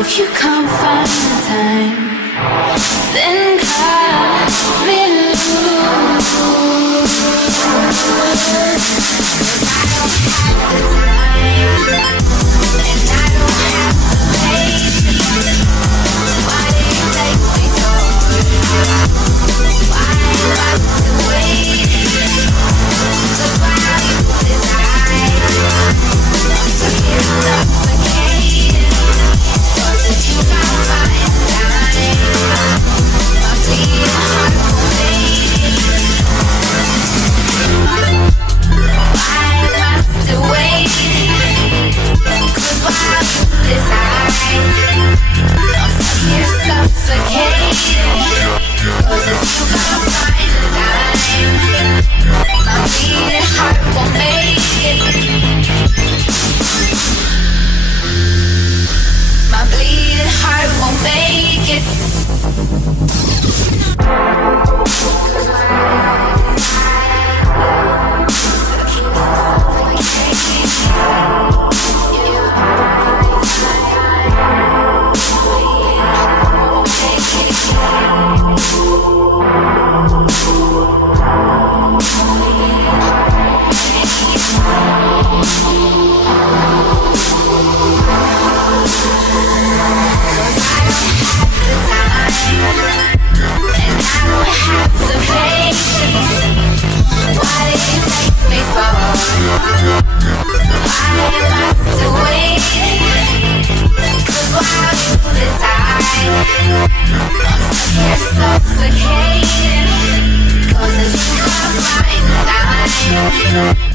If you can't find the time, then cut me loose. 'Cause I don't have the time, and I don't have the patience. Why do you take me so? Why do I still wait? 'Cause while you decide, I'm so here suffocating. If you can't find the time, my bleeding heart will make it. Why am I still waiting? 'Cause while you decide, I'm stuck here suffocating. 'Cause if you can't find the time, my bleeding heart will make it. My bleeding heart won't make it. Suffocating, 'cause if you can't find the time,